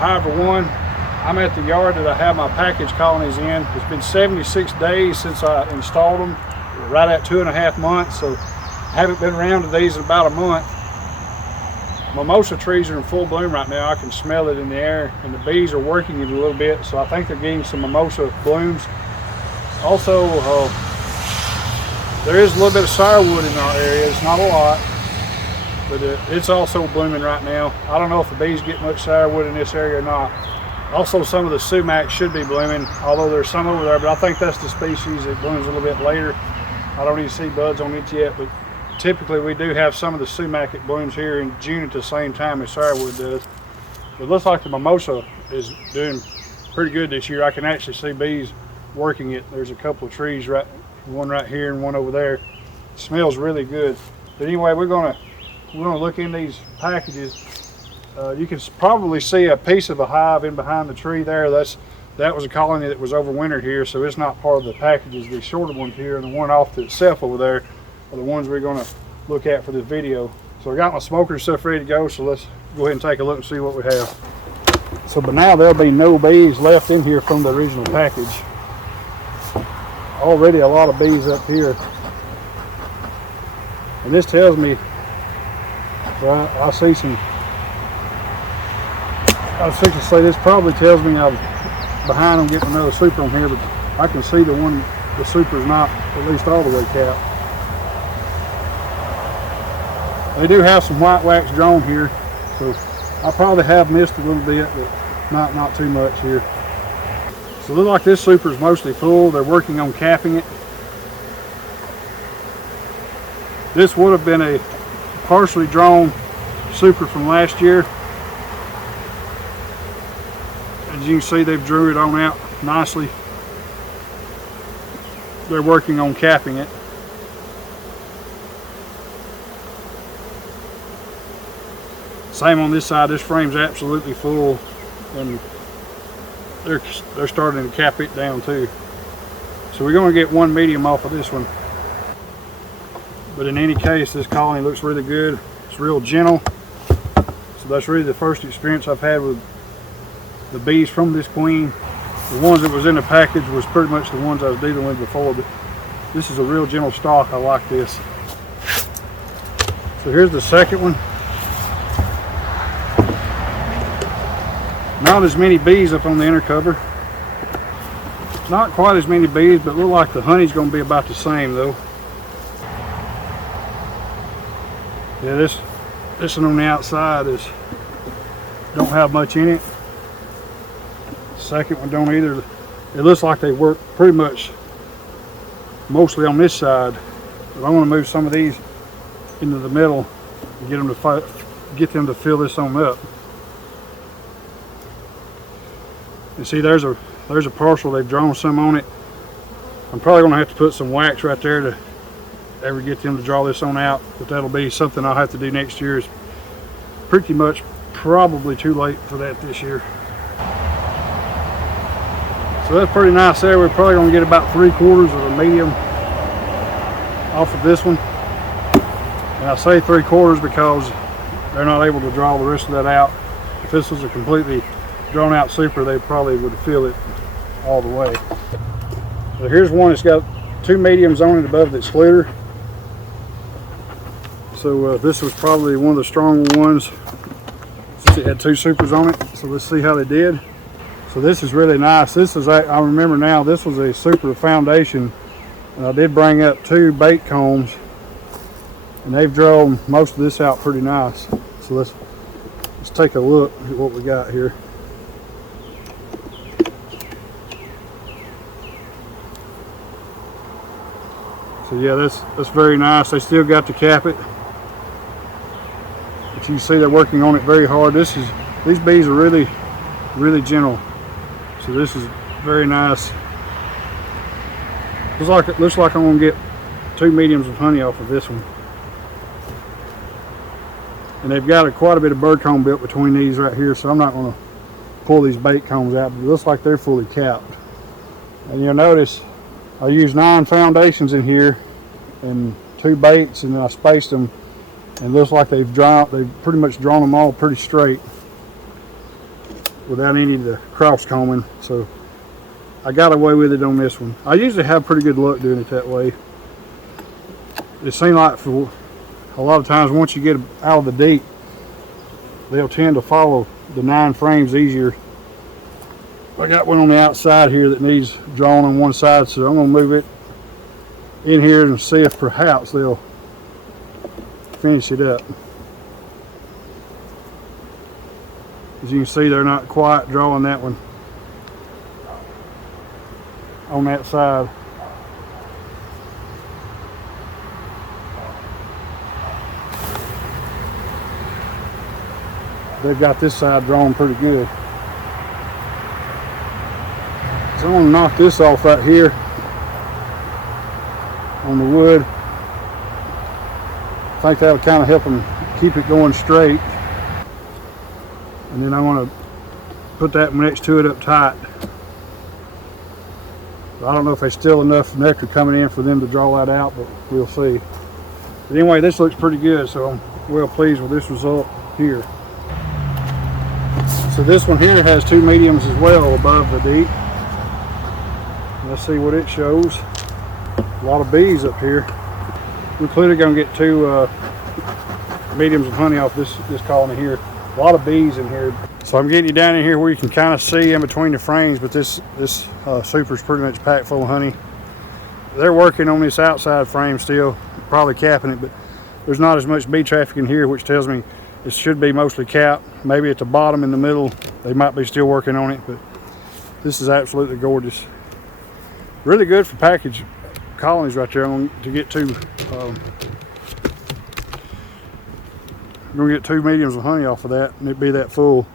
However, one, I'm at the yard that I have my package colonies in. It's been 76 days since I installed them, right at 2.5 months, so I haven't been around to these in about a month. Mimosa trees are in full bloom right now. I can smell it in the air, and the bees are working it a little bit, so I think they're getting some mimosa blooms. Also, there is a little bit of firewood in our area. It's not a lot, but it's also blooming right now. I don't know if the bees get much firewood in this area or not. Also, some of the sumac should be blooming, although there's some over there, but I think that's the species that blooms a little bit later. I don't even see buds on it yet, but typically we do have some of the sumac that blooms here in June at the same time as firewood does. It looks like the mimosa is doing pretty good this year. I can actually see bees working it. There's a couple of trees, one right here and one over there. It smells really good. But anyway, we're gonna look in these packages. You can probably see a piece of a hive in behind the tree there. That was a colony that was overwintered here, so it's not part of the packages. The shorter ones here and the one off to itself over there are the ones we're gonna look at for this video. So I got my smoker and stuff ready to go, so let's go ahead and take a look and see what we have. So by now there'll be no bees left in here from the original package. Already a lot of bees up here. And this tells me, well, I see some, I was fixing to say this probably tells me I'm behind on getting another super on here, but I can see the super's not at least all the way capped. They do have some white wax drawn here, so I probably have missed a little bit, but not too much here. So it looks like this super is mostly full. They're working on capping it. This would have been a partially drawn super from last year. As you can see, they've drew it on out nicely. They're working on capping it. Same on this side. This frame's absolutely full, and they're starting to cap it down too. So we're going to get one medium off of this one. But in any case, this colony looks really good. It's real gentle. So that's really the first experience I've had with the bees from this queen. The ones that was in the package was pretty much the ones I was dealing with before, but this is a real gentle stock. I like this. So here's the second one. Not as many bees up on the inner cover. Not quite as many bees, but look like the honey's going to be about the same though. Yeah, this one on the outside don't have much in it. Second one don't either. It looks like they work pretty much mostly on this side, but I want to move some of these into the middle and get them to fill this on up. You see, there's a parcel. They've drawn some on it. I'm probably going to have to put some wax right there to ever get them to draw this on out, but that'll be something I'll have to do next year. It's pretty much probably too late for that this year. So that's pretty nice there. We're probably going to get about 3/4 of a medium off of this one. And I say 3/4 because they're not able to draw the rest of that out. If this was a completely drawn out super, they probably would fill it all the way. So here's one that's got 2 mediums on it above the excluder. So this was probably one of the stronger ones since it had 2 supers on it. So let's see how they did. So this is really nice. This is, I remember now, this was a super foundation, and I did bring up 2 bait combs, and they've drawn most of this out pretty nice. So let's take a look at what we got here. So yeah, that's very nice. They still got to cap it, but you can see they're working on it very hard. These bees are really gentle. So this is very nice. Looks like I'm gonna get 2 mediums of honey off of this one. And they've got quite a bit of bird comb built between these right here, so I'm not gonna pull these bait combs out, but it looks like they're fully capped. And you'll notice I used 9 foundations in here and 2 baits, and I spaced them, and it looks like they've pretty much drawn them all pretty straight. without any of the cross combing. So I got away with it on this one. I usually have pretty good luck doing it that way. It seems like for a lot of times once you get out of the deep, they'll tend to follow the 9 frames easier. I got one on the outside here that needs drawn on one side, so I'm going to move it in here and see if perhaps they'll finish it up. As you can see, they're not quite drawing that one on that side. They've got this side drawn pretty good. So I'm going to knock this off right here on the wood. I think that'll kind of help them keep it going straight. And then I want to put that one next to it up tight. I don't know if there's still enough nectar coming in for them to draw that out, but we'll see. But anyway, this looks pretty good, so I'm well pleased with this result here. So this one here has 2 mediums as well above the deep. Let's see what it shows. A lot of bees up here. We're clearly going to get 2 mediums of honey off this colony here. A lot of bees in here. So I'm getting you down in here where you can kind of see in between the frames, but this super is pretty much packed full of honey. They're working on this outside frame still, probably capping it, but there's not as much bee traffic in here, which tells me it should be mostly capped. Maybe at the bottom in the middle, they might be still working on it, but this is absolutely gorgeous. Really good for package colonies right there. I'm going to get 2. I'm going to get 2 mediums of honey off of that, and it'd be that full.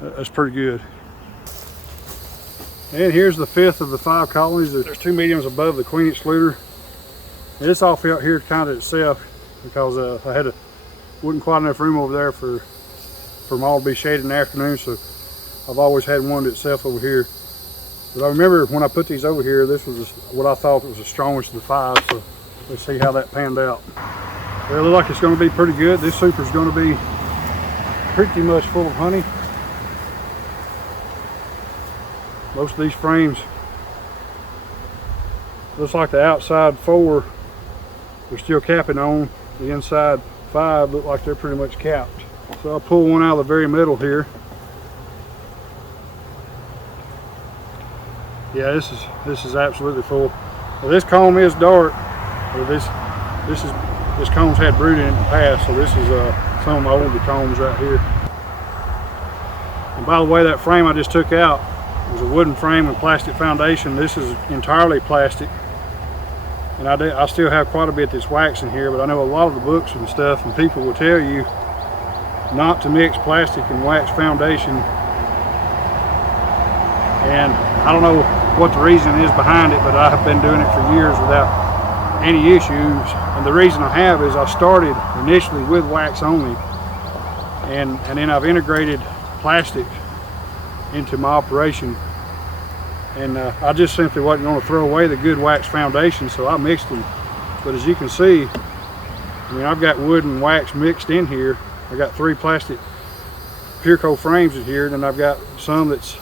That's pretty good. And here's the 5th of the 5 colonies. There's 2 mediums above the queen excluder. And it's off out here kind of itself because I wasn't quite enough room over there for them all to be shaded in the afternoon, so I've always had one to itself over here. But I remember when I put these over here, this was what I thought was the strongest of the 5, so let's see how that panned out. Well, it looks like it's going to be pretty good. This super is going to be pretty much full of honey. Most of these frames, looks like the outside 4 we're still capping on. The inside 5 look like they're pretty much capped. So I'll pull one out of the very middle here. Yeah, this is absolutely full. Well, this comb is dark. This comb's had brood in it in the past, so this is some of my older combs right here. And by the way, that frame I just took out was a wooden frame with plastic foundation. This is entirely plastic, and I still have quite a bit that's wax in here, but I know a lot of the books and stuff and people will tell you not to mix plastic and wax foundation, and I don't know what the reason is behind it, but I have been doing it for years without any issues. And the reason I have is I started initially with wax only, and then I've integrated plastic into my operation, and I just simply wasn't going to throw away the good wax foundation, so I mixed them. But as you can see, I mean, I've got wood and wax mixed in here. I got 3 plastic pure coat frames in here, and then I've got some that's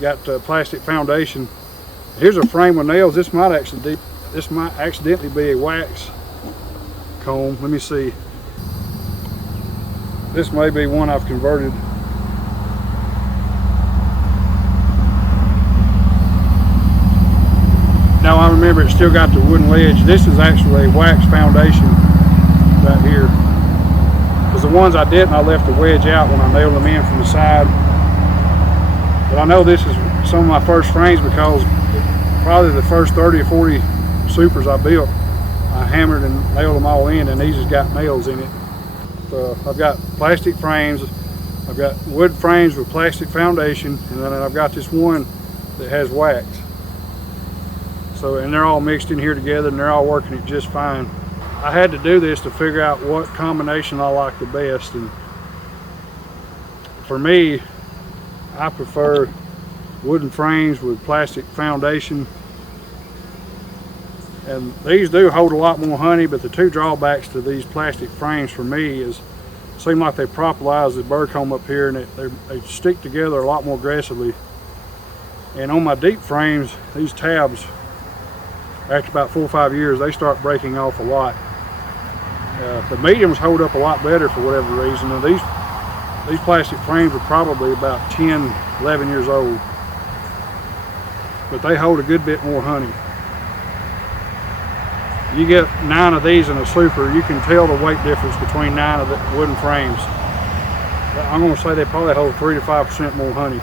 got plastic foundation. Here's a frame with nails. This might accidentally be a wax comb. Let me see. This may be one I've converted. Now I remember it's still got the wooden ledge. This is actually a wax foundation right here. Because the ones I didn't, I left the wedge out when I nailed them in from the side. But I know this is some of my first frames because probably the first 30 or 40 supers I built, I hammered and nailed them all in, and these has got nails in it. So I've got plastic frames, I've got wood frames with plastic foundation, and then I've got this one that has wax. So, and they're all mixed in here together, and they're all working it just fine. I had to do this to figure out what combination I like the best, and for me, I prefer wooden frames with plastic foundation. And these do hold a lot more honey, but the 2 drawbacks to these plastic frames for me is seem like they propolize the bird comb up here, and they stick together a lot more aggressively. And on my deep frames, these tabs, after about 4 or 5 years, they start breaking off a lot. The mediums hold up a lot better for whatever reason. Now these plastic frames are probably about 10, 11 years old, but they hold a good bit more honey. You get 9 of these in a super, you can tell the weight difference between 9 of the wooden frames. I'm going to say they probably hold 3 to 5% more honey.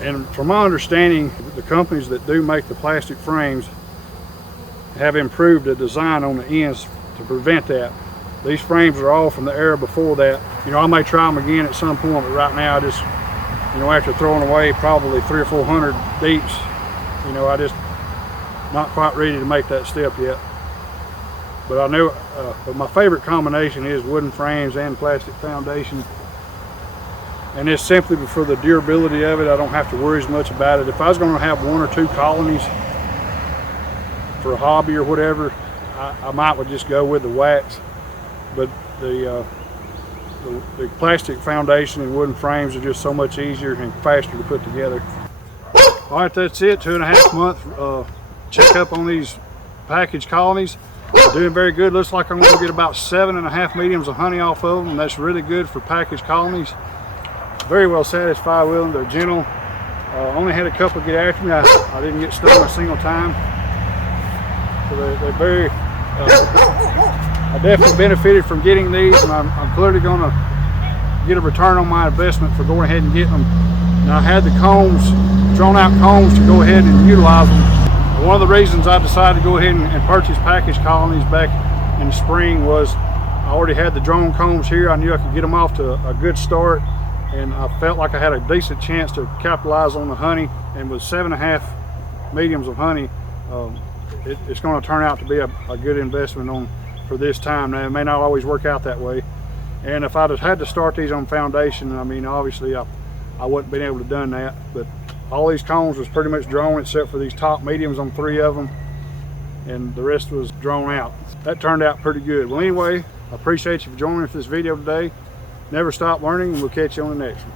And from my understanding, the companies that do make the plastic frames have improved the design on the ends to prevent that. These frames are all from the era before that. You know, I may try them again at some point, but right now I just, you know, after throwing away probably 300 or 400 deeps, you know, I just not quite ready to make that step yet. But I know, but my favorite combination is wooden frames and plastic foundation. And it's simply for the durability of it. I don't have to worry as much about it. If I was going to have 1 or 2 colonies for a hobby or whatever, I might would just go with the wax. But the plastic foundation and wooden frames are just so much easier and faster to put together. All right, that's it. 2.5 month checkup on these package colonies. Doing very good. Looks like I'm going to get about 7.5 mediums of honey off of them, and that's really good for package colonies. Very well satisfied with them. They're gentle. Only had a couple get after me. I didn't get stung a single time. So they're very. I definitely benefited from getting these, and I'm clearly going to get a return on my investment for going ahead and getting them. Now I had the combs, drawn out combs, to go ahead and utilize them. One of the reasons I decided to go ahead and purchase package colonies back in the spring was I already had the drone combs here. I knew I could get them off to a good start, and I felt like I had a decent chance to capitalize on the honey. And with 7.5 mediums of honey, it's going to turn out to be a good investment for this time. Now, it may not always work out that way, and if I'd have had to start these on foundation, I mean, obviously I wouldn't been able to done that. But all these combs was pretty much drawn except for these top mediums on 3 of them, and the rest was drawn out. That turned out pretty good. Well, anyway, I appreciate you for joining me for this video today. Never stop learning, and we'll catch you on the next one.